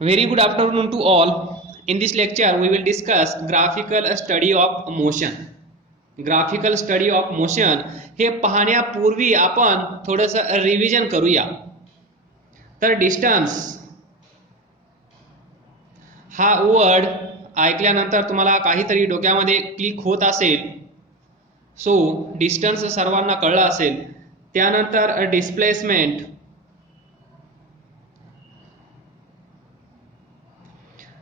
Very good afternoon to all. In this lecture, we will discuss graphical study of motion. Graphical study of motion हे पाहण्यापूर्वी आपण थोडंसं revision करूया. तर distance हा वर्ड ऐकल्यानंतर तुम्हाला काहीतरी डोक्यामध्ये क्लिक होत असेल. सो डिस्टन्स सर्वांना कळलं असेल. त्यानंतर डिस्प्लेसमेंट,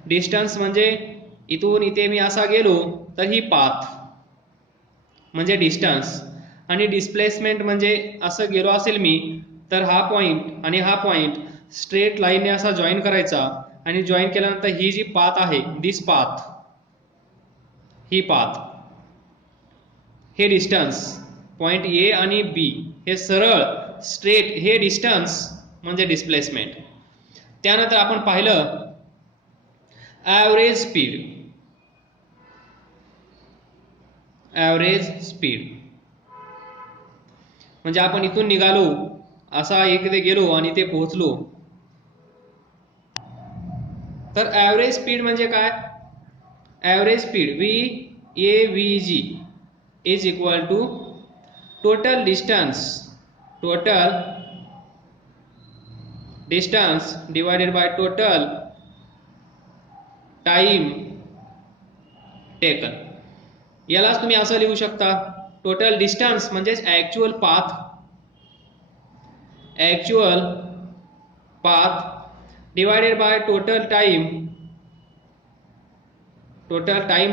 डिस्टन्स म्हणजे इथून इथे मी असा गेलो तर ही पाथ म्हणजे डिस्टन्स, आणि डिस्प्लेसमेंट म्हणजे असं गेलो असेल मी तर हा पॉइंट आणि हा पॉइंट स्ट्रेट लाईनने असा जॉईन करायचा, आणि जॉईन केल्यानंतर ही जी पाथ आहे दिस पाथ, ही पाथ, हे डिस्टन्स पॉइंट ए आणि बी हे सरळ स्ट्रेट हे डिस्टन्स म्हणजे डिस्प्लेसमेंट. त्यानंतर आपण पाहिलं ॲव्हरेज स्पीड. ॲव्हरेज स्पीड म्हणजे आपण इथून निघालो असा इकडे गेलो आणि ते पोहोचलो. तर ॲव्हरेज स्पीड म्हणजे काय? Average speed VAVG is equal to total distance divided by total time taken. यालाच तुम्ही असं लिहू शकता, टोटल डिस्टन्स म्हणजेच actual path divided by total time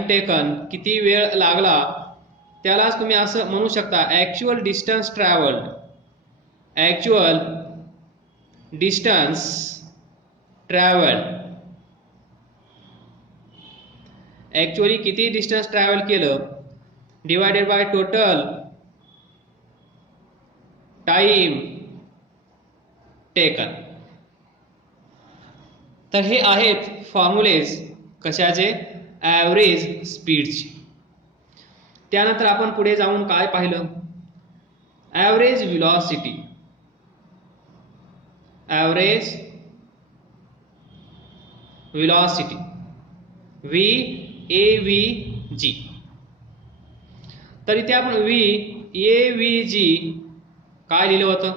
taken, किती वेळ लागला त्यालाच तुम्ही असं म्हणू शकता ॲक्च्युअल डिस्टन्स ट्रॅव्हल्ड. ॲक्च्युअली किती डिस्टन्स ट्रॅव्हल केलं divided by total time taken. तर हे आहेत फॉर्म्युलेज कशाचे? ॲव्हरेज स्पीडचे. त्यानंतर आपण पुढे जाऊन काय पाहिलं? Average velocity. VAVG. तर इथे आपण VAVG काय लिहिलं होतं?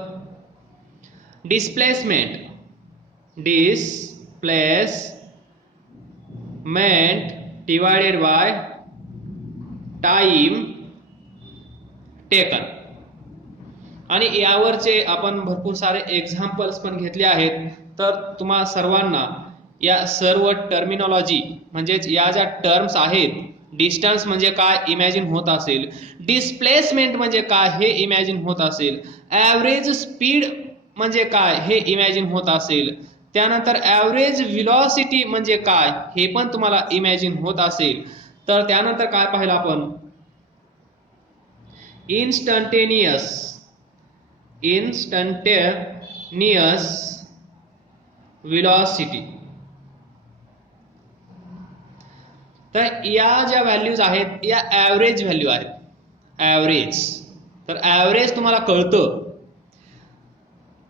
Displacement divided by time taken. आणि यावरचे आपण भरपूर सारे एक्झाम्पल्स पण घेतले आहेत. तर तुम्हा सर्वांना या सर्व टर्मिनॉलॉजी म्हणजेच या ज्या टर्म्स आहेत, डिस्टन्स म्हणजे काय इमॅजिन होत असेल, डिस्प्लेसमेंट म्हणजे काय हे इमॅजिन होत असेल, ॲव्हरेज स्पीड म्हणजे काय हे इमॅजिन होत असेल, त्यानंतर ॲव्हरेज व्हेलॉसिटी म्हणजे काय हे पण तुम्हाला इमॅजिन होत असेल. तर त्यानंतर काय पाहिलं आपण? Instantaneous velocity. तर या ज्या व्हॅल्यूज आहेत या ॲव्हरेज व्हॅल्यू आहेत. तर ॲव्हरेज तुम्हाला कळतं.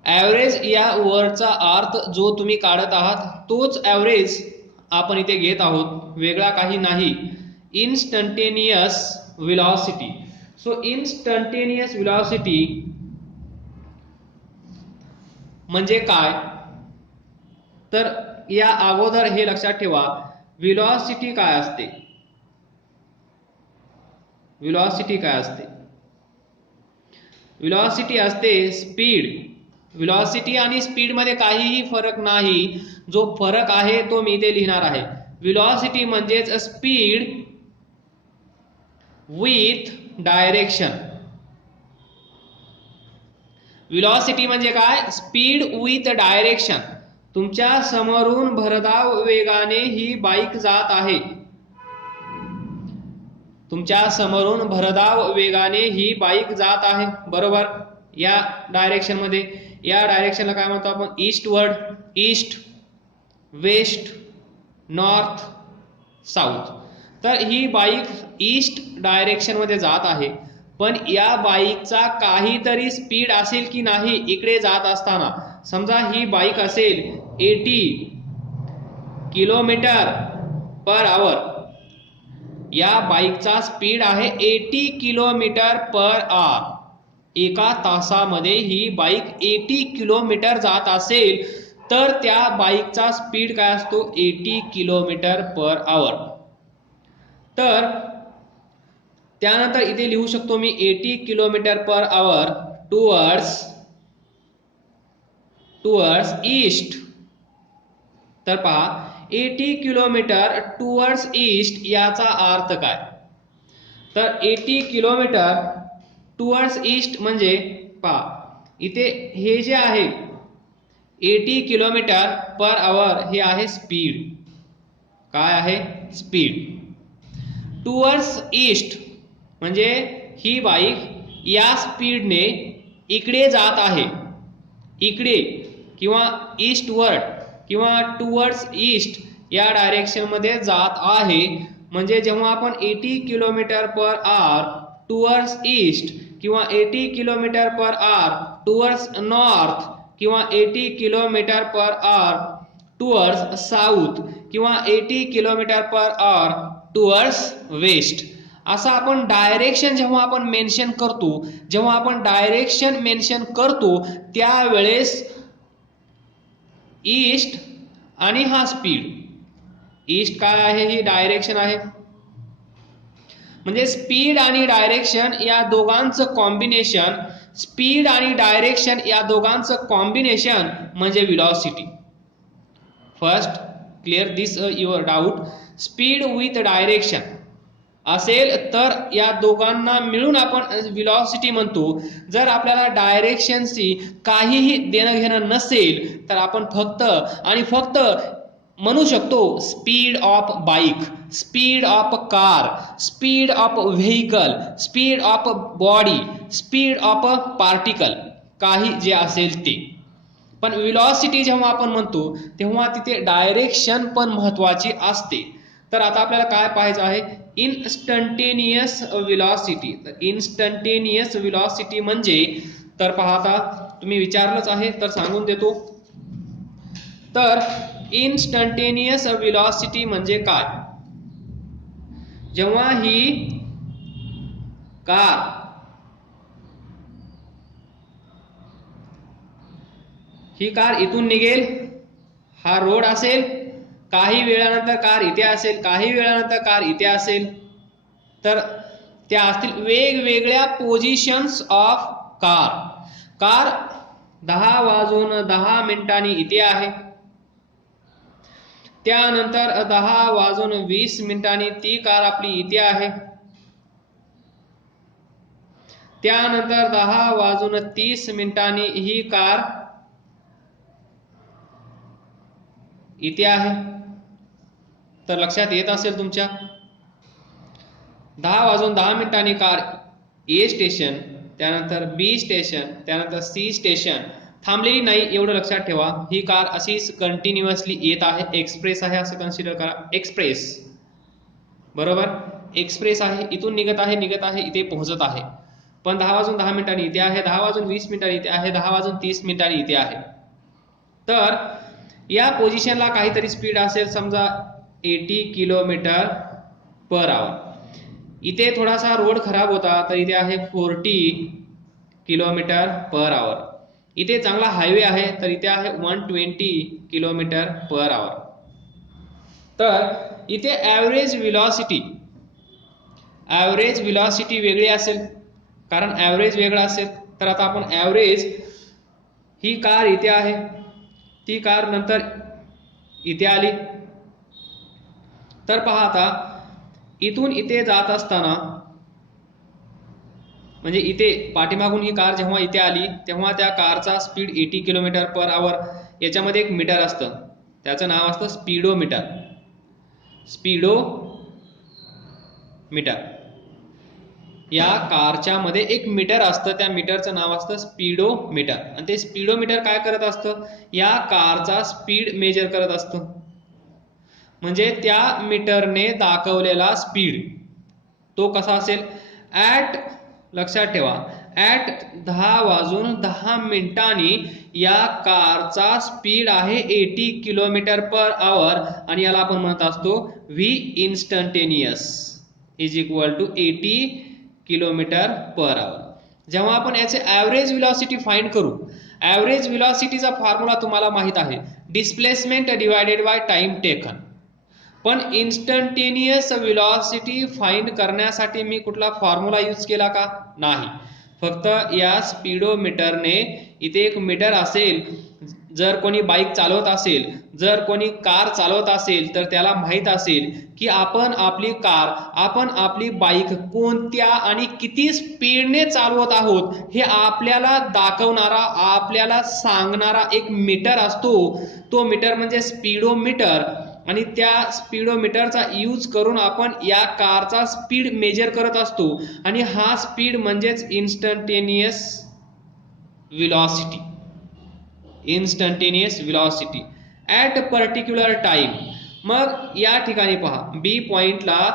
ॲव्हरेज या वर्डचा अर्थ जो तुम्ही काढत आहात तोच ॲव्हरेज आपण इथे घेत आहोत, वेगळा काही नाही. Instantaneous velocity. So instantaneous velocity म्हणजे काय? तर या अगोदर हे लक्षात ठेवा, व्हेलॉसिटी काय असते? व्हेलॉसिटी असते स्पीड. व्हेलॉसिटी आणि स्पीड मध्ये काहीही फरक नाही. जो फरक आहे तो मी इथे लिहिणार आहे. व्हेलॉसिटी म्हणजेच स्पीड विथ डायरेक्शन. व्हेलॉसिटी म्हणजे काय? Speed with direction. तुमच्या समोरून भरधाव वेगाने ही बाईक जात आहे. बरोबर. या डायरेक्शन मध्ये, या डायरेक्शनला काय म्हणतो आपण? East, west, north, south. तर ही बाईक ईस्ट डायरेक्शन मध्ये जात आहे, पण या बाईकचा काहीतरी स्पीड असेल की नाही इकडे जात असताना. समजा ही बाईक असेल 80 किलोमीटर पर आवर. या बाईकचा स्पीड आहे 80 किलोमीटर पर आवर. एका तासामध्ये ही बाईक 80 किलोमीटर जात असेल तर त्या बाईकचा स्पीड काय असतो? 80 किलोमीटर पर आवर. तर त्यानंतर इथे लिहू शकतो मी 80 किलोमीटर पर आवर टुवर्ड्स ईस्ट. तर पहा 80 किलोमीटर टुवर्ड्स ईस्ट याचा अर्थ काय? तर 80 किलोमीटर टुवर्ड्स ईस्ट म्हणजे पहा इथे हे जे आहे 80 किलोमीटर पर आवर हे आहे स्पीड. काय आहे? स्पीड. टुवर्ड्स ईस्ट म्हणजे ही बाईक या स्पीडने इकडे जात आहे. इकडे किंवा ईस्टवर्ड किंवा टुवर्ड्स ईस्ट या डायरेक्शन मध्ये जात आहे. म्हणजे जेव्हा आपण 80 किलोमीटर पर आवर टुवर्ड्स ईस्ट किंवा 80 किलोमीटर पर आवर टुवर्ड्स नॉर्थ किंवा 80 किलोमीटर पर आवर टुवर्ड्स साऊथ किंवा 80 किलोमीटर पर आवर टुवर्ड्स वेस्ट, असं आपण डायरेक्शन जेव्हा आपण मेन्शन करतो त्यावेळेस ईस्ट आणि हा स्पीड. ईस्ट काय आहे? ही डायरेक्शन आहे. म्हणजे स्पीड आणि डायरेक्शन या दोघांचं कॉम्बिनेशन म्हणजे velocity. First clear this your doubt. Speed with direction असेल तर या दोघांना मिळून आपण व्हेलॉसिटी म्हणतो. जर आपल्याला डायरेक्शनशी काहीही देणं घेणं नसेल तर आपण फक्त म्हणू शकतो speed of bike, speed of car, speed of vehicle, speed of body, speed of particle, काही जे असेल ते. पण व्हेलॉसिटी जेव्हा आपण म्हणतो तेव्हा तिथे डायरेक्शन पण महत्वाची असते. तर आता आपल्याला काय पाहायचं आहे? Instantaneous velocity. तर इन्स्टंटेनियस व्हेलॉसिटी म्हणजे तर पहा आता तुम्ही विचारलंच आहे तर सांगून देतो. तर इन्स्टंटेनियस व्हेलॉसिटी म्हणजे काय? जेव्हा ही कार इथून निघेल, हा रोड असेल, काही वेळानंतर कार इथे असेल, काही वेळानंतर कार इथे असेल, तर त्या असतील वेगवेगळ्या पोझिशन्स ऑफ कार 10 वाजून 10 मिनिटांनी इथे आहे, त्यानंतर 10 वाजून 20 मिनिटांनी ती कार आपली इथे आहे, त्यानंतर 10 वाजून 30 मिनिटांनी ही कार इथे आहे. तर लक्षात येत असेल तुमच्या 10 वाजून 10 मिनिटांनी कार ए स्टेशन, त्यानंतर बी स्टेशन, त्यानंतर सी स्टेशन थांबलेली नाही, एवढं लक्षात ठेवा. ही कार अशीच कंटिन्युअसली येत आहे. एक्सप्रेस आहे असं कन्सिडर करा. एक्सप्रेस बरोबर, एक्सप्रेस आहे, इथून निघत आहे इथे पोहोचत आहे. पण 10 वाजून 10 मिनिटांनी इथे आहे, 10 वाजून 20 मिनिटांनी इथे आहे, 10 वाजून 30 मिनिटांनी इथे आहे. तर या पोझिशनला काहीतरी स्पीड असेल, समजा 80 किलोमीटर पर आवर. इथे थोडासा रोड खराब होता तर इथे आहे 40 किलोमीटर पर आवर. इथे चांगला हायवे आहे तर इथे आहे 120 किलोमीटर पर आवर. तर इथे ॲव्हरेज व्हेलॉसिटी वेगळी असेल, कारण ॲव्हरेज वेगळा असेल. तर आता आपण ॲव्हरेज, ही कार इथे आहे, ती कार नंतर इथे आली, तर पहा आता इथून इथे जात असताना म्हणजे इथे पाठीमागून ही कार जेव्हा इथे आली तेव्हा त्या कारचा स्पीड 80 किलोमीटर पर आवर. याच्यामध्ये एक मीटर असतं, त्याचं नाव असतं स्पीडोमीटर. या कारच्या मध्ये एक मीटर असतं, त्या मीटरचं नाव असतं स्पीडोमीटर. आणि ते स्पीडोमीटर काय करत असतं? या कारचा स्पीड मेजर करत असतं. म्हणजे त्या मीटरने दाखवलेला स्पीड तो कसा असेल? लक्षात ठेवा, ॲट 10:10 या कारचा स्पीड आहे 80 किलोमीटर पर आवर आणि याला आपण म्हणत असतो V instantaneous is equal to 80 kilometre per hour. जेव्हा आपण याचे ॲव्हरेज व्हेलॉसिटी फाइंड करू, ॲव्हरेज व्हेलॉसिटीचा फॉर्म्युला तुम्हाला माहित आहे, displacement divided by time taken. पण इन्स्टंटेनियस व्हेलॉसिटी फाइंड करण्यासाठी मी कुठला फॉर्म्युला यूज केला का? नाही. फक्त या स्पीडोमीटरने, इथे एक मीटर असेल, जर कोणी बाईक चालवत असेल, जर कोणी कार चालवत असेल तर त्याला माहित असेल की आपण आपली कार, आपण आपली बाईक कोणत्या आणि किती स्पीडने चालवत आहोत हे आपल्याला दाखवणारा, आपल्याला सांगणारा एक मीटर असतो. तो मीटर म्हणजे स्पीडोमीटर आणि त्या स्पीडोमीटरचा यूज करून आपण या कारचा स्पीड मेजर करत असतो आणि हा स्पीड म्हणजेच instantaneous velocity. Instantaneous velocity at particular time. मग या ठिकाणी पहा, बी पॉइंटला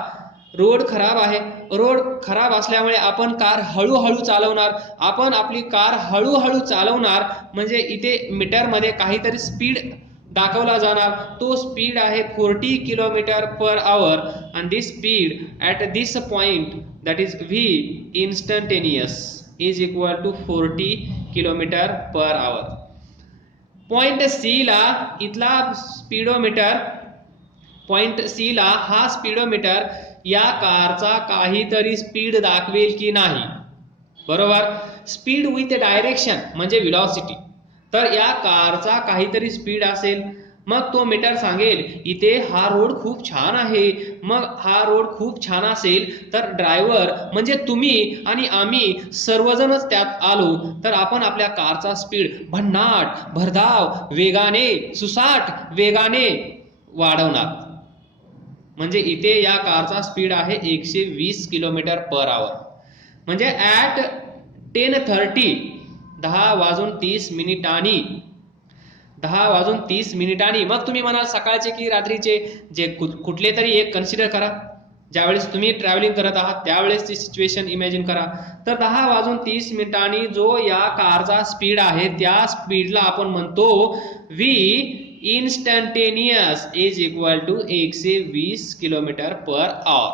रोड खराब आहे. रोड खराब असल्यामुळे आपण कार हळूहळू चालवणार. आपण आपली कार हळूहळू चालवणार म्हणजे इथे मीटरमध्ये काहीतरी स्पीड दाखवला जाणार. तो स्पीड आहे 40 kilometre per our and this speed at this point, that is v instantaneous, is equal to 40 kilometre per hour. Point C ला इथला स्पीडोमीटर, पॉइंट सी ला हा स्पीडोमीटर या कारचा काहीतरी स्पीड दाखवेल की नाही, बरोबर. स्पीड विथ डायरेक्शन म्हणजे व्हेलॉसिटी. तर या कारचा काहीतरी स्पीड असेल, मग तो मीटर सांगेल इथे हा रोड खूप छान आहे. मग हा रोड खूप छान असेल तर ड्रायव्हर म्हणजे तुम्ही आणि आम्ही सर्वजणच त्यात आलो तर आपण आपल्या कारचा स्पीड भन्नाट, भरधाव वेगाने, सुसाट वेगाने वाढवणार. म्हणजे इथे या कारचा स्पीड आहे 120 किलोमीटर पर आवर. म्हणजे ॲट 10:30, 10:30 10:30. मग तुम्ही म्हणाल सकाळचे की रात्रीचे, जे कुठले तरी एक कन्सिडर करा. ज्यावेळेस तुम्ही ट्रॅव्हलिंग करत आहात त्यावेळेसची सिच्युएशन इमॅजिन करा. तर 10:30 जो या कारचा स्पीड आहे त्या स्पीडला आपण म्हणतो V instantaneous is equal to 120 kilometre per hour.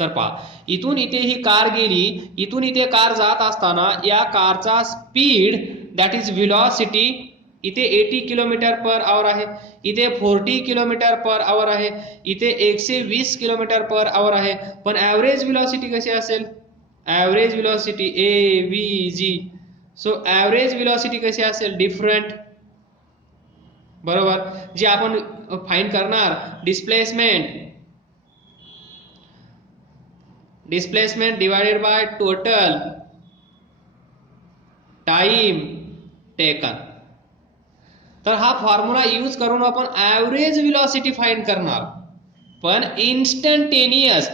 तर पहा, इथून इथे ही कार गेली, इथून इथे कार जात असताना या कारचा स्पीड दॅट इज व्हेलॉसिटी इथे 80 किलोमीटर पर आवर आहे, इथे 40 किलोमीटर पर आवर आहे, इथे 120 किलोमीटर पर आवर आहे. पण ॲव्हरेज व्हेलॉसिटी कशी असेल? Average velocity AVG. So average velocity कशी असेल? डिफरंट, बरोबर. जे आपण फाइंड करणार displacement divided by total time taken. तर हा फॉर्म्युला यूज करून आपण ॲव्हरेज व्हेलॉसिटी फाइंड करणार. पण इन्स्टंटेनियस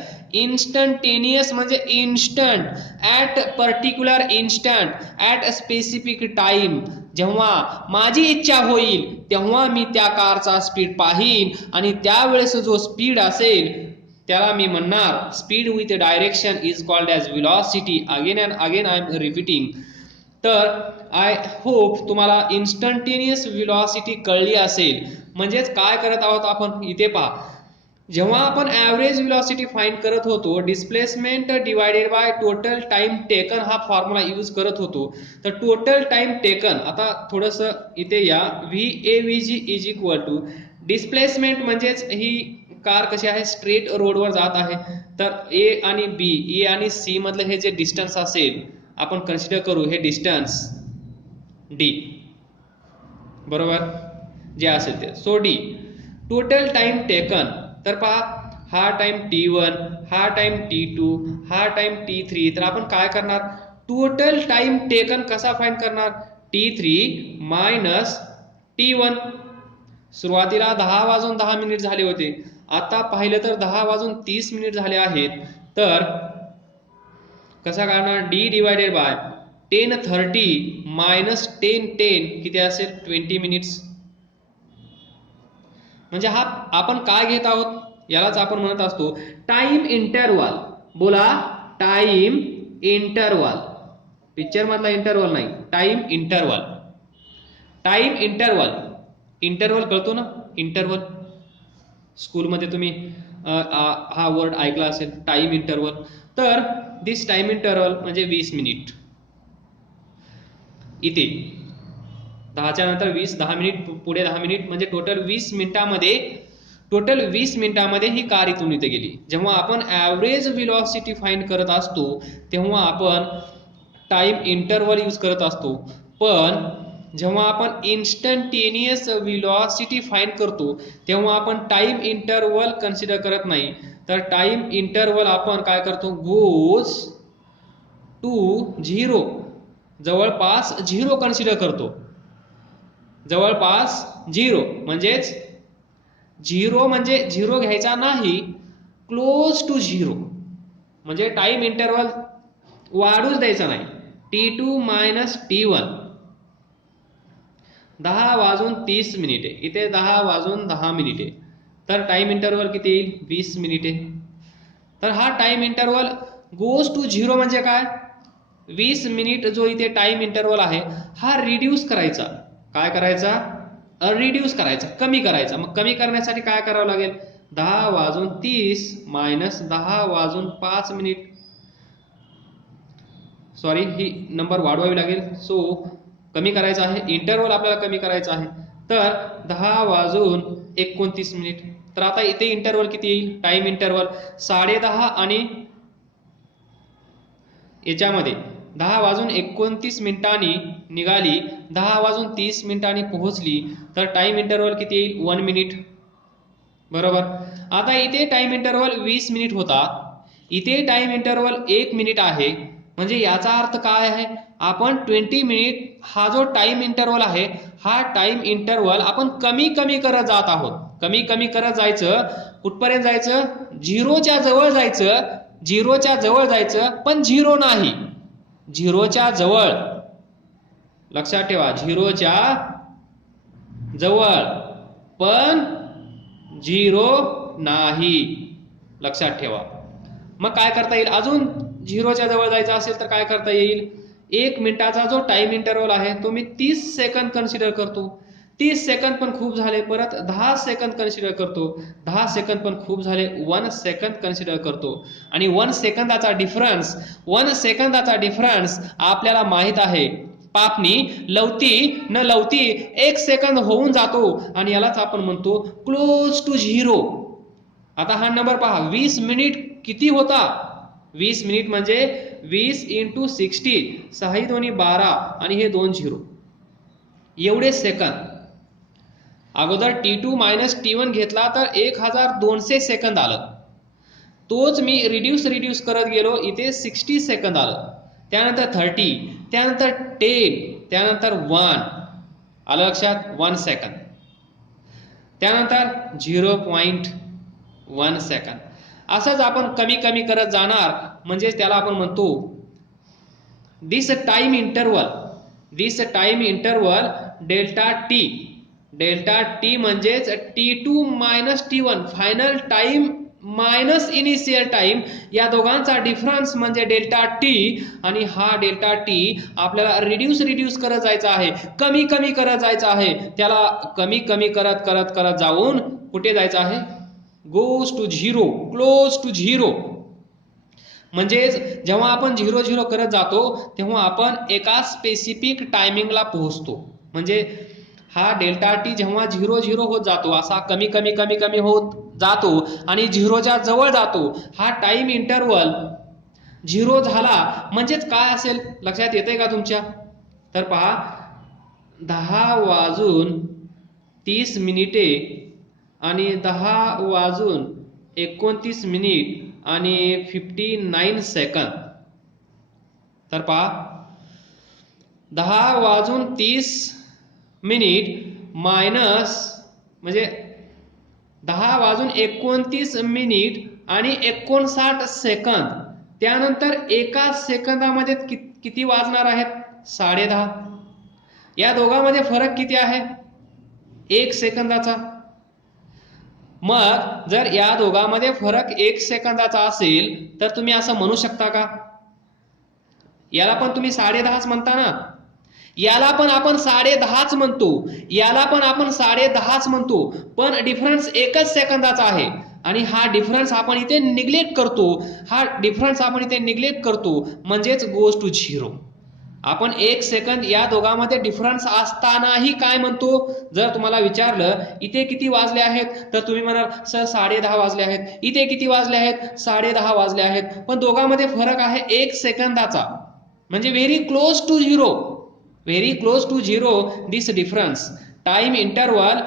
म्हणजे instant, at particular instant, at a specific time. जेव्हा माझी इच्छा होईल तेव्हा मी त्या कारचा स्पीड पाहीन आणि त्यावेळेस जो स्पीड असेल त्याला मी म्हणणार speed with direction is called as velocity. Again and again I am repeating. तर आय होप तुम्हाला इन्स्टंटेनियस व्हेलॉसिटी कळली असेल. म्हणजेच काय करत आहोत आपण, इथे पहा, जेव्हा आपण ॲव्हरेज व्हेलॉसिटी फाइंड करत होतो displacement divided by total time taken हा फॉर्म्युला यूज करत होतो. तर टोटल टाइम टेकन, आता थोडंसं इथे या, VAVG is equal to displacement म्हणजेच ही कार कशी आहे, स्ट्रेट रोडवर जात आहे. तर ए आणि सी मधलं हे जे डिस्टन्स असेल आपण कन्सिडर करू हे डिस्टन्स D, बरोबर, जे असेल ते. So D total time taken. तर पहा, हा टाइम T1, हा टाइम T2, हा टाइम T3. तर आपण काय करणार, टोटल टाइम टेकन कसा फाइंड करणार, T3 मायनस T1. सुरुवातीला 10:10 झाले होते, आता पाहिलं तर 10:30 झाले आहेत. तर कसा काढणार, D डिवायडेड बाय 10:30 मायनस 10:10 किती असेल, 20 मिनिट्स. म्हणजे हा आपण काय घेत आहोत यालाच आपण म्हणत असतो टाइम इंटरवल. बोला, टाइम इंटरवल. पिक्चर मधला इंटरवल नाही, time interval. Time interval, interval कळतो ना, इंटरवल स्कूलमध्ये तुम्ही हा वर्ड ऐकला असेल, टाइम इंटरवल. तर दिस टाइम इंटरवल म्हणजे 20 मिनिट. इथे 10च्या नंतर 20, 10 मिनिट पुढे 10 मिनिट म्हणजे टोटल 20 मिनिटामध्ये ही कार इथून इथे गेली. जेव्हा आपण ॲव्हरेज व्हेलॉसिटी फाइंड करत असतो तेव्हा आपण टाइम इंटरवल यूज करत असतो, पण जेव्हा आपण इन्स्टंटेनियस व्हेलॉसिटी फाइंड करतो तेव्हा आपण टाइम इंटरवल कन्सिडर करत नाही. तर टाइम इंटरवल आपण काय करतो, गोज टू 0, जवळपास 0 कन्सिडर करतो. जवळपास 0 म्हणजेच 0 म्हणजे 0 घ्यायचा नाही, क्लोज टू 0 म्हणजे टाइम इंटरवल वाढूच द्यायचा नाही. T2 minus T1. 10 वाजून 30 मिनिटे, इथे 10 वाजून 10 मिनिटे, तर टाइम इंटरवल किती येईल, 20 मिनिटे. तर हा टाइम इंटरवल गोज टू 0 म्हणजे काय, 20 मिनिट जो इथे टाइम इंटरवल आहे हा रिड्यूस करायचा. काय करायचा, रिड्यूस करायचा, कमी करायचा. मग कमी करण्यासाठी काय करावं लागेल, 10 वाजून 30 मायनस 10 वाजून 5 मिनिट, सॉरी ही नंबर वाढवावी लागेल. सो कमी करायचा आहे, इंटरवल आपल्याला कमी करायचा आहे. तर 10 वाजून 29 मिनिट. तर आता इथे इंटरवल किती येईल, टाइम इंटरवल 10:30 आणि याच्यामध्ये 10 वाजून 29 मिनिटांनी निघाली, 10 वाजून 30 मिनिटांनी पोहोचली, तर टाइम इंटरवल किती येईल, 1 मिनिट. बरोबर. आता इथे टाइम इंटरवल 20 मिनिट होता, इथे टाइम इंटरवल 1 मिनिट आहे. म्हणजे याचा अर्थ काय आहे, आपण 20 मिनिट हा जो टाइम इंटरवल आहे हा टाइम इंटरवल आपण कमी कमी करत जात आहोत. कमी कमी करत जायचं, कुठपर्यंत जायचं, 0च्या जवळ जायचं. 0च्या जवळ जायचं पण 0 नाही, 0च्या जवळ. लक्षात ठेवा, 0च्या जवळ पण 0 नाही, लक्षात ठेवा. मग काय करता येईल, अजून 0च्या जवळ जायचं असेल तर काय करता येईल, 1 मिनिटाचा जो टाइम इंटरवल आहे तो मी 30 सेकंद कन्सिडर करतो. 30 सेकंद पण खूप झाले, परत 10 सेकंद कन्सिडर करतो, 10 सेकंद पण खूप झाले, 1 सेकंद कन्सिडर करतो. आणि 1 सेकंदाचा डिफरन्स आपल्याला माहित आहे, पापणी लवती न लवती 1 सेकंद होऊन जातो आणि यालाच आपण म्हणतो क्लोज टू 0. आता हा नंबर पहा, 20 मिनिट किती होता, 20 मिनिट म्हणजे 20 × 60, 6 दोन्ही 12 आणि हे 2 0, एवढे सेकंद. अगोदर T2 मायनस T1 घेतला तर 1200 सेकंद आलं, तोच मी रिड्यूस करत गेलो, इथे 60 सेकंद आलं, त्यानंतर 30, त्यानंतर 10, त्यानंतर 1, आलं लक्षात, 1 सेकंद, त्यानंतर 0.1 सेकंद. असंच आपण कमी कमी करत जाणार, म्हणजे त्याला आपण म्हणतो दिस टाइम इंटरवल डेल्टा टी म्हणजेच T2 minus T1 final time minus initial time, या दोघांचा डिफरन्स म्हणजे डेल्टा टी. आणि हा डेल्टा टी आपल्याला रिड्यूस करत जायचा आहे, कमी कमी करत जायचा आहे. त्याला कमी कमी करत जाऊन कुठे जायचं आहे, गोज टू 0, क्लोज टू 0. म्हणजेच जेव्हा आपण 0 करत जातो तेव्हा आपण एका स्पेसिफिक टायमिंगला पोहोचतो. म्हणजे हा डेल्टा टी जेव्हा 0 होत जातो, असा कमी कमी होत जातो आणि 0च्या जवळ जातो, हा टाइम इंटरवल 0 झाला म्हणजेच काय असेल, लक्षात येतंय का तुमच्या. तर पहा, 10 वाजून 30 मिनिटे आणि 10 वाजून 29 मिनिट आणि 59 सेकंद. तर पहा, 10 वाजून 30 मिनिट मायनस म्हणजे 10 वाजून 29 मिनिट आणि 59 सेकंद, त्यानंतर एका सेकंदामध्ये किती वाजणार आहेत, 10.5. या दोघांमध्ये फरक किती आहे, 1 सेकंदाचा. मग जर या दोघांमध्ये फरक 1 सेकंदाचा असेल तर तुम्ही असं म्हणू शकता का, याला पण तुम्ही 10.5 म्हणता ना, याला पण आपण 10.5 म्हणतो, याला पण आपण 10.5 म्हणतो, पण डिफरन्स एकच सेकंदाचा आहे आणि हा डिफरन्स आपण इथे निग्लेक्ट करतो, हा डिफरन्स आपण इथे निग्लेक्ट करतो, म्हणजेच गोज टू 0. आपण 1 सेकंद या दोघांमध्ये डिफरन्स असतानाही काय म्हणतो, जर तुम्हाला विचारलं इथे किती वाजले आहेत तर तुम्ही म्हणाल सर 10:30 वाजले आहेत, इथे किती वाजले आहेत 10:30 वाजले आहेत, पण दोघांमध्ये फरक आहे 1 सेकंदाचा, म्हणजे very close to 0, very close to 0 this difference. Time interval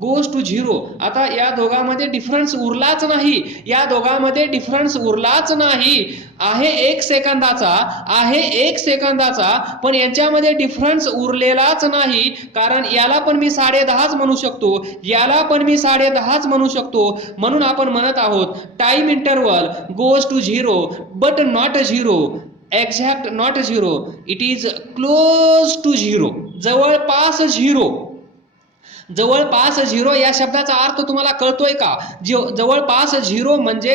goes to 0. आता या दोघांमध्ये डिफरन्स उरलाच नाही, या दोघांमध्ये डिफरन्स उरलाच नाही, आहे 1 सेकंदाचा, आहे 1 सेकंदाचा, पण यांच्यामध्ये डिफरन्स उरलेलाच नाही, कारण याला पण मी 10.5 म्हणू शकतो, याला पण मी 10.5 म्हणू शकतो, म्हणून आपण म्हणत आहोत time interval goes to 0 but not 0, exact not 0, it is close to 0, जवळपास 0. जवळपास 0 या शब्दाचा अर्थ तुम्हाला कळतोय का? जवळपास 0 म्हणजे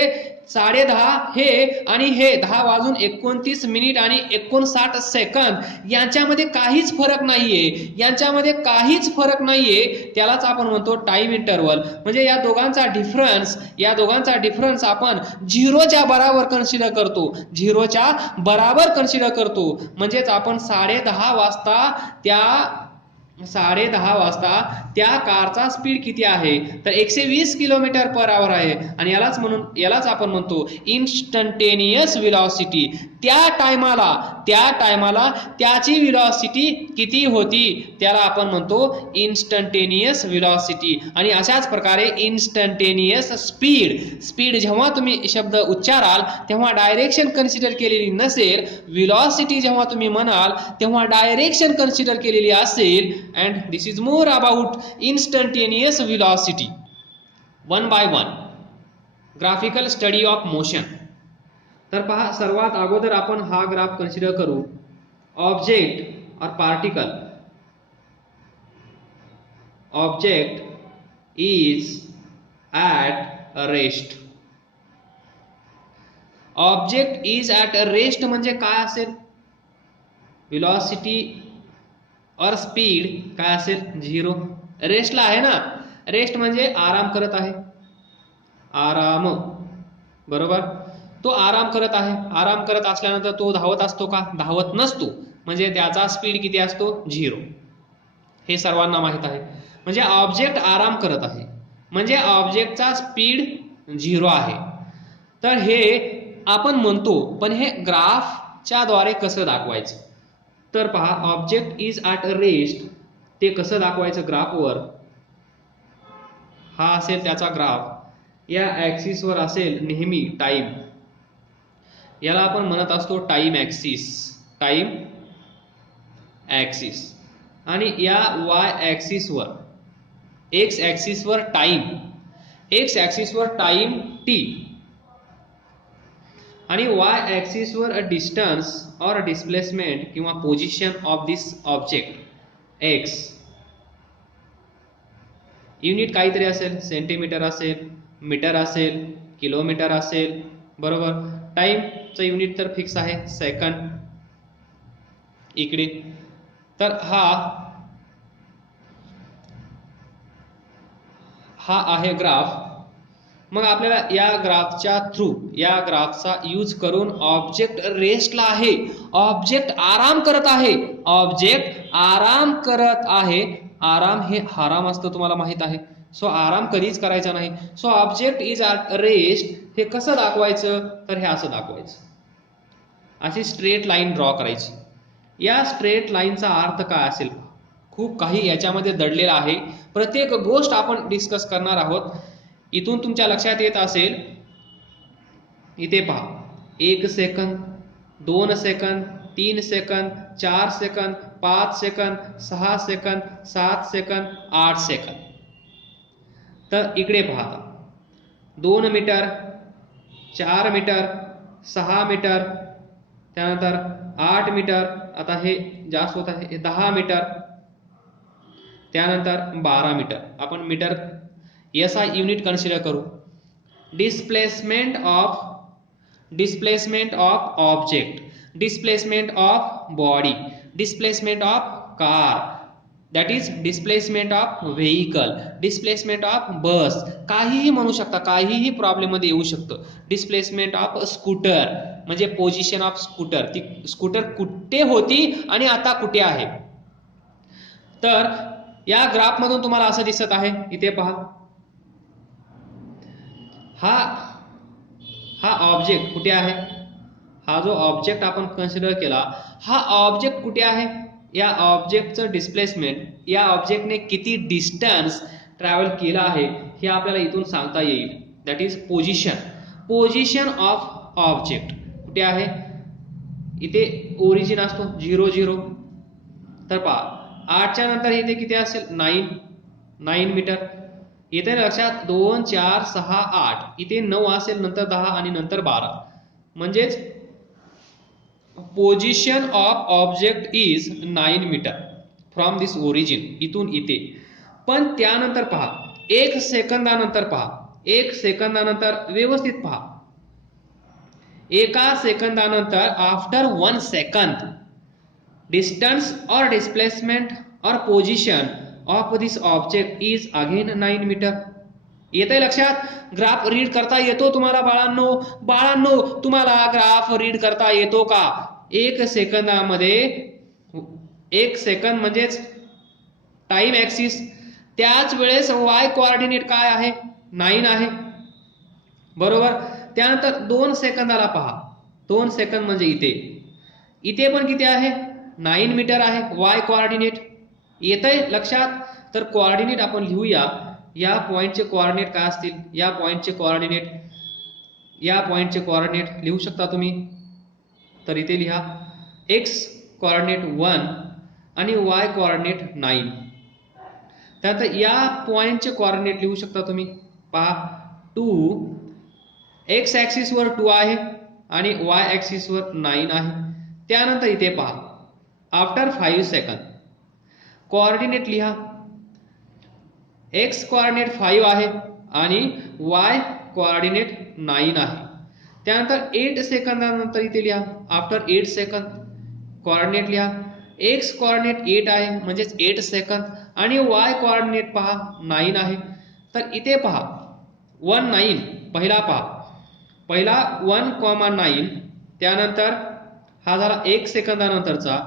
10:30 हे आणि हे 10:29 आणि 59 सेकंद यांच्यामध्ये काहीच फरक नाहीये, यांच्यामध्ये काहीच फरक नाहीये, त्यालाच आपण म्हणतो टाइम इंटरवल. म्हणजे या दोघांचा डिफरन्स आपण 0च्या बरोबर कन्सिडर करतो, 0च्या बरोबर कन्सिडर करतो, म्हणजेच आपण 10:30 वाजता त्या कारचा स्पीड किती आहे तर 120 किलोमीटर पर आवर आहे, आणि यालाच आपण म्हणतो इन्स्टंटेनियस व्हेलॉसिटी. त्या टायमाला त्याची व्हेलॉसिटी किती होती त्याला आपण म्हणतो इन्स्टंटेनियस व्हेलॉसिटी. आणि अशाच प्रकारे इन्स्टंटेनियस स्पीड जेव्हा तुम्ही शब्द उच्चाराल तेव्हा डायरेक्शन कन्सिडर केलेली नसेल, व्हेलॉसिटी जेव्हा तुम्ही म्हणाल तेव्हा डायरेक्शन कन्सिडर केलेली असेल. and this is more about instantaneous velocity. One by one graphical study of motion. तर पहा, सर्वात अगोदर आपण हा ग्राफ कन्सिडर करू. ऑब्जेक्ट और particle. Object is at rest. Object is at rest म्हणजे काय असेल? व्हेलॉसिटी और स्पीड काय असेल? 0. रेस्टला आहे ना, रेस्ट म्हणजे आराम करत आहे, आराम, बरोबर. तो आराम करत आहे, आराम करत असल्यानंतर तो धावत असतो का? धावत नसतो, म्हणजे त्याचा स्पीड किती असतो? 0. हे सर्वांना माहित आहे. म्हणजे ऑब्जेक्ट आराम करत आहे, म्हणजे ऑब्जेक्टचा स्पीड 0 आहे. तर हे आपण म्हणतो, पण हे ग्राफच्या द्वारे कसं दाखवायचं? तर पहा, ऑब्जेक्ट इज ॲट रेस्ट ते कसं दाखवायचं ग्राफवर? हा असेल त्याचा ग्राफ, या ॲक्सिसवर असेल नेहमी टाइम, याला आपण म्हणत असतो टाइम ॲक्सिस, आणि या वाय ॲक्सिसवर, एक्स ॲक्सिसवर टाइम टी, आणि वाय ॲक्सिसवर अ डिस्टन्स और डिस्प्लेसमेंट किंवा position of this object x. Unit काहीतरी असेल, सेंटीमीटर असेल, मीटर असेल, किलोमीटर असेल, बरोबर. टाइमचं युनिट तर फिक्स आहे, सेकंड इकडे. तर हा आहे ग्राफ. मग आपल्याला या ग्राफचा यूज करून ऑब्जेक्ट रेस्टला आहे, ऑब्जेक्ट आराम करत आहे, आराम हे हराम असतं तुम्हाला माहित आहे, सो आराम कधीच करायचा नाही. So object is at rest हे कसं दाखवायचं? तर हे असं दाखवायचं, अशी स्ट्रेट लाईन ड्रॉ करायची. या स्ट्रेट लाईनचा अर्थ काय असेल? खूप काही याच्यामध्ये दडलेला आहे, प्रत्येक गोष्ट आपण डिस्कस करणार आहोत. इथून तुमच्या लक्षात येत असेल, इथे पहा, 1 second, 2 second, 3 second, 4 second, 5 second, 6 second, 7 second, 8 second. तर इकडे पहा, 2 मीटर, 4 मीटर, 6 मीटर, त्यानंतर 8 मीटर, आता हे जास्त होत आहे, 10 मीटर, त्यानंतर 12 मीटर. आपण मीटर याचा युनिट कन्सिडर करू. Displacement of object, displacement of body, displacement of car, that is displacement of vehicle, displacement of bus, काहीही म्हणू शकता, काहीही प्रॉब्लेम मध्ये येऊ शकतं. डिस्प्लेसमेंट ऑफ स्कूटर म्हणजे पोझिशन ऑफ स्कूटर, ती स्कूटर कुठे होती आणि आता कुठे आहे. तर या ग्राफ मधून तुम्हाला असं दिसत आहे, इथे पहा, हा ऑब्जेक्ट कुठे आहे, हा जो ऑब्जेक्ट आपण कन्सिडर केला, हा ऑब्जेक्ट कुठे आहे, या ऑब्जेक्टचं डिस्प्लेसमेंट, या ऑब्जेक्टने किती डिस्टन्स ट्रॅव्हल केला आहे हे आपल्याला इथून सांगता येईल. That is position of object कुठे आहे, इथे ओरिजिन असतो 0 0, तर पहा 8च्या नंतर इथे किती असेल 9 मीटर, इथे लक्षात 2 4 6 8, इथे 9 असेल, नंतर 10 आणि नंतर 12, म्हणजेच position of object is 9 metre from this origin, इथून इथे. पण त्यानंतर पहा 1 सेकंदानंतर पहा, 1 सेकंदानंतर व्यवस्थित पहा, 1 सेकंदानंतर आफ्टर 1 सेकंद डिस्टन्स और डिस्प्लेसमेंट और position of this object is again 9 metre. येतंय लक्षात? ग्राफ रीड करता येतो तुम्हाला बाळांनो, तुम्हाला ग्राफ रीड करता येतो का? 1 सेकंदामध्ये, 1 सेकंद म्हणजेच टाइम ऍक्सिस, त्याच वेळेस वाय कोऑर्डिनेट काय आहे 9 आहे, बरोबर. त्यानंतर 2 सेकंदाला पहा, 2 सेकंद म्हणजे इथे पण किती आहे 9 मीटर आहे वाय कोऑर्डिनेट. येतंय लक्षात? तर कोऑर्डिनेट आपण लिहूया, या पॉइंटचे कोऑर्डिनेट काय असतील, या पॉइंटचे कोऑर्डिनेट लिहू शकता तुम्ही. तर इथे लिहा x कोऑर्डिनेट 1 आणि y कोऑर्डिनेट 9. त्यानंतर या पॉइंटचे कोऑर्डिनेट लिहू शकता तुम्ही, पहा 2, x ऍक्सिस वर 2 आहे आणि y ऍक्सिस वर 9 आहे. त्यानंतर इथे पहा आफ्टर 5 सेकंद कोऑर्डिनेट लिहा, x कोऑर्डिनेट 5 आहे आणि y कोऑर्डिनेट 9 आहे. त्यानंतर 8 सेकंदानंतर इथे लिहा, आफ्टर 8 सेकंद कोऑर्डिनेट लिहा, x कोऑर्डिनेट 8 आहे म्हणजेच 8 सेकंद आणि y कोऑर्डिनेट पहा 9 आहे. तर इथे पहा 1 9, पहिला पहा, पहिला 1,9, त्यानंतर हा झाला 1 सेकंदानंतरचा,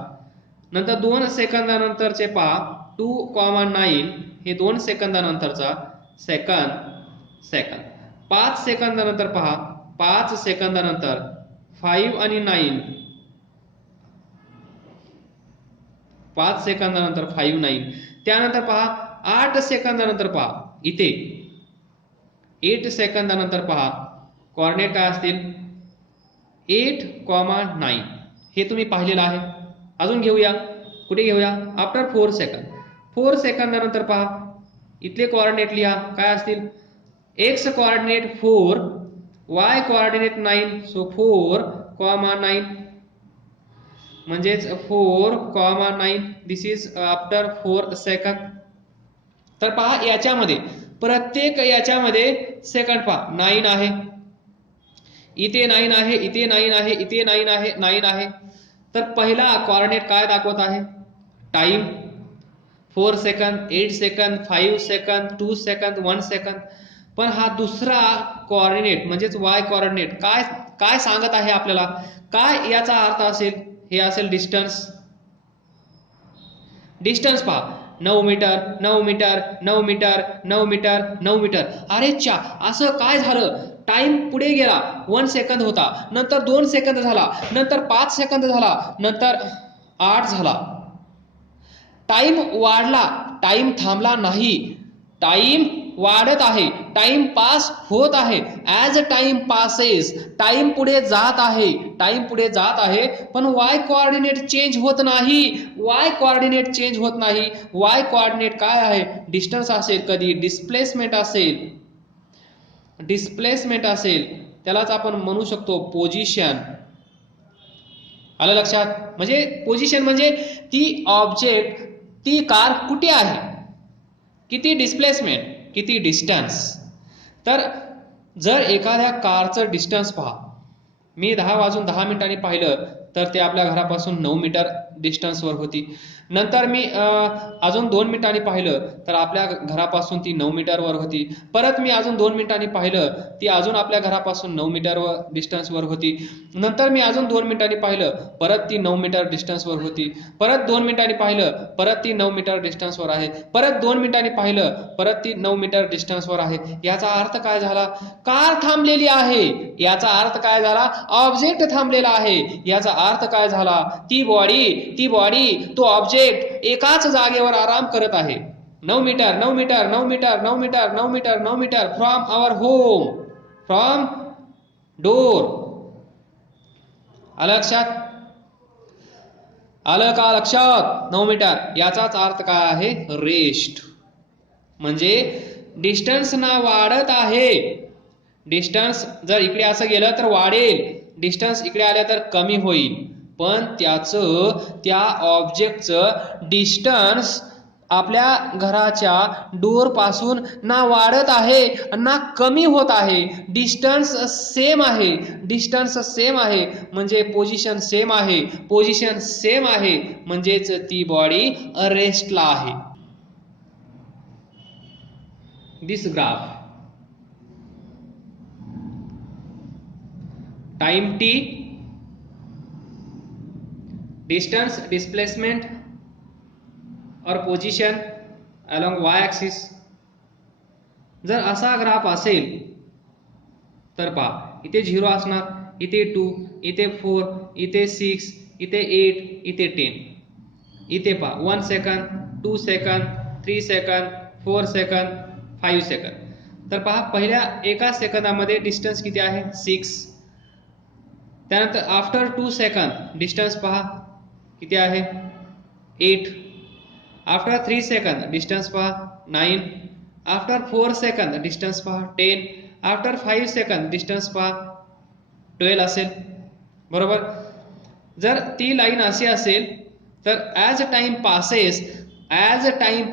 नंतर 2 सेकंदानंतरचे पहा 2,9, हे 2 सेकंदानंतरचा सेकंद. 5 सेकंदानंतर पहा, 5 सेकंदानंतर 5 आणि 9, 5 सेकंदानंतर 5 9. त्यानंतर पहा 8 सेकंदानंतर पहा, इथे 8 सेकंदानंतर पहा कोऑर्डिनेट काय असतील 8,9, हे तुम्ही पाहिलेलं आहे. अजून घेऊया, कुठे घेऊया, आफ्टर 4 सेकंद. 4 सेकंदानंतर पहा इथले कोऑर्डिनेट लिहा, काय असतील, x coordinate 4, y coordinate 9, so 4,9, म्हणजेच 4,9, दिस इज आफ्टर 4 सेकंद. तर पहा याच्यामध्ये प्रत्येक याच्यामध्ये सेकंड पहा 9 आहे, इथे 9 आहे, इथे 9 आहे, इथे 9 आहे, 9 आहे. तर पहिला कोऑर्डिनेट काय दाखवत आहे time 4 second, 8 second, 5 second, 2 second, 1 second. पण हा दुसरा कोऑर्डिनेट म्हणजेच y कोऑर्डिनेट काय सांगत आहे आपल्याला, काय याचा अर्थ असेल, हे असेल डिस्टन्स. पहा 9 metre 9 metre 9 metre 9 metre 9 metre. अरे चा, असं काय झालं, टाइम पुढे गेला, 1 सेकंद होता, नंतर 2 सेकंद झाला, नंतर 5 सेकंद झाला, नंतर 8 झाला. टाइम वाढला, टाइम थांबला नाही, टाइम वाढत आहे, टाइम पास होत आहे. ऍज टाइम पासेस, टाइम पुढे जात आहे, टाइम पुढे जात आहे, पण वाय कोऑर्डिनेट चेंज होत नाही, वाय कोऑर्डिनेट चेंज होत नाही. वाय कोऑर्डिनेट काय आहे, डिस्टन्स असेल, कधी डिस्प्लेसमेंट असेल, त्यालाच आपण म्हणू शकतो पोझिशन. आलं लक्षात? म्हणजे पोझिशन म्हणजे ती ऑब्जेक्ट, ती कार कुठे आहे, किती डिस्प्लेसमेंट, किती डिस्टन्स. तर जर एखाद्या कारचं डिस्टन्स पहा, मी 10 वाजून 10 मिनिटांनी पाहिलं तर ते आपल्या घरापासून 9 मीटर डिस्टन्सवर होती. नंतर मी अजून 2 मिनिटांनी पाहिलं तर आपल्या घरापासून ती 9 मीटरवर होती. परत मी अजून 2 मिनिटांनी पाहिलं ती अजून आपल्या घरापासून 9 मीटरवर डिस्टन्सवर होती. नंतर मी अजून 2 मिनिटांनी पाहिलं परत ती 9 मीटर डिस्टन्सवर होती. परत 2 मिनिटांनी पाहिलं परत ती 9 मीटर डिस्टन्सवर आहे. परत 2 मिनिटांनी पाहिलं परत ती 9 मीटर डिस्टन्सवर आहे. याचा अर्थ काय झाला? कार थांबलेली आहे. याचा अर्थ काय झाला? ऑब्जेक्ट थांबलेला आहे. याचा अर्थ काय झाला? ती बॉडी तो ऑब्जेक्ट एकाच जागेवर आराम करत आहे. 9 metre 9 metre 9 metre 9 metre 9 metre 9 metre from our home, from door. आलं लक्षात? आलं का लक्षात? 9 मीटर याचाच अर्थ काय आहे? रेस्ट. म्हणजे डिस्टन्स ना वाढत आहे. डिस्टन्स जर इकडे असं गेलं तर वाढेल, डिस्टन्स इकडे आलं तर कमी होईल. पण त्या ऑब्जेक्टचं डिस्टन्स आपल्या घराच्या डोर पासून ना वाढत आहे ना कमी होत आहे. डिस्टन्स सेम आहे. डिस्टन्स सेम आहे म्हणजे पोझिशन सेम आहे. पोझिशन सेम आहे म्हणजेच ती बॉडी रेस्टला आहे. This graph time t, distance, displacement or position along y axis. जर असा ग्राफ असेल तर पहा इथे 0 असणार, इथे 2, इथे 4, इथे 6, इथे 8, इथे 10. इथे पहा 1 second, 2 second, 3 second, 4 second, 5 second. तर पहा पहिल्या एका सेकंदामध्ये डिस्टन्स किती आहे? 6. त्यानंतर आफ्टर 2 सेकंद डिस्टन्स पहा किती आहे? 8. आफ्टर 3 सेकंद डिस्टन्स पहा 9. आफ्टर 4 सेकंद डिस्टन्स पहा 10. आफ्टर 5 सेकंद डिस्टन्स पहा 12 असेल. बरोबर? जर ती लाईन अशी असेल तर ॲज टाइम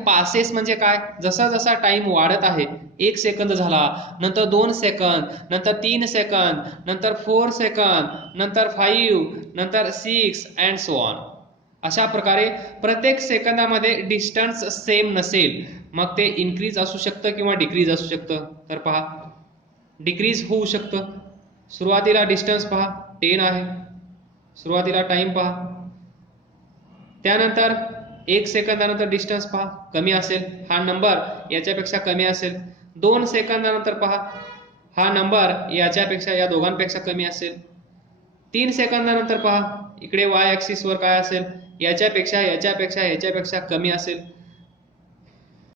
पासेस म्हणजे काय? जसा जसा टाइम वाढत आहे, 1 सेकंद झाला, नंतर 2 सेकंद, नंतर 3 सेकंद, नंतर 4 सेकंद, नंतर 5, नंतर 6 अँड सो ऑन. अशा प्रकारे प्रत्येक सेकंदामध्ये डिस्टन्स सेम नसेल मग ते इन्क्रीज असू शकतं किंवा डिक्रीज असू शकतं. तर पहा डिक्रीज होऊ शकतं. सुरुवातीला डिस्टन्स पहा 10 आहे, सुरुवातीला टाइम पहा. त्यानंतर 1 सेकंदानंतर डिस्टन्स पहा कमी असेल, हा नंबर याच्यापेक्षा कमी असेल. 2 सेकंदानंतर पहा हा नंबर याच्यापेक्षा या दोघांपेक्षा कमी असेल. 3 सेकंदानंतर पहा इकडे y ऍक्सिस वर काय असेल? याच्यापेक्षा कमी असेल.